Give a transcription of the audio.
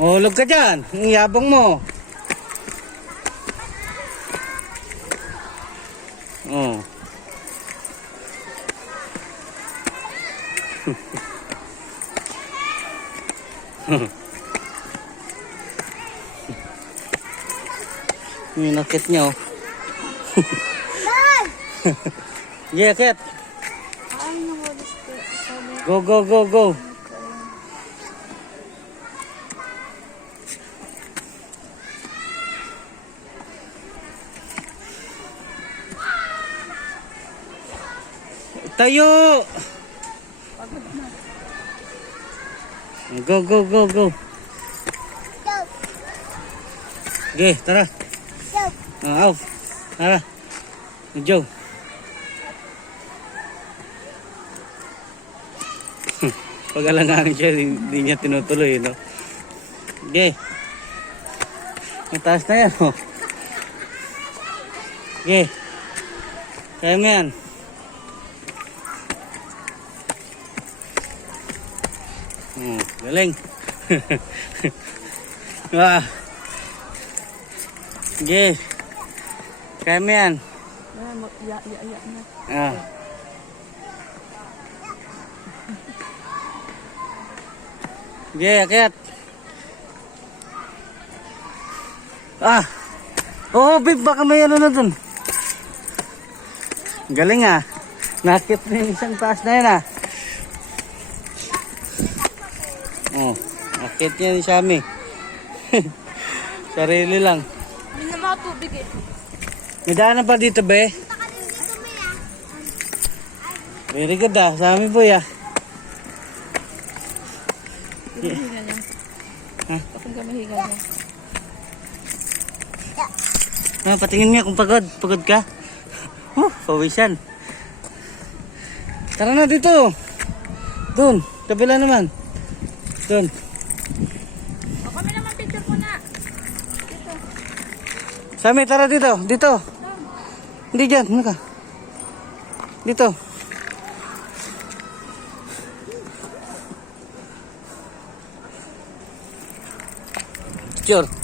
Hulog ka dyan. Ang yabang mo. Oh. Yung nakit niya, oh. Yeah, Kat. Go, go, go, go. Tayo. Go, go, go, go. Okay, tara. Out. Tara. Joe. Pag-alanganin siya, hindi niya tinutuloy, no? Okay. Mataas na yan, oh. Okay. Kaya mo yan. Galing. Wah. Okay. Kaya mo yan. Ah. Okay, akyat. Ah. Oh, babe, baka may ano na dun. Galing ah. Nakit na yung isang taas na yan ah. Oh, nakit niya ni Shami. Sarili lang. Hindi na mga tubig eh. May daanan pa dito, be. Very good ah. Shami boy ah. Mahiga niya. Ha? Bakit ka mahiga niya? Ah, patingin nga kung pagod. Pagod ka? Pawisan. Tara na dito. Doon. Kabila naman. Doon. O, kami naman picture po na. Dito. Sami, tara dito. Dito. Hindi dyan. Ano ka? Dito. Picture.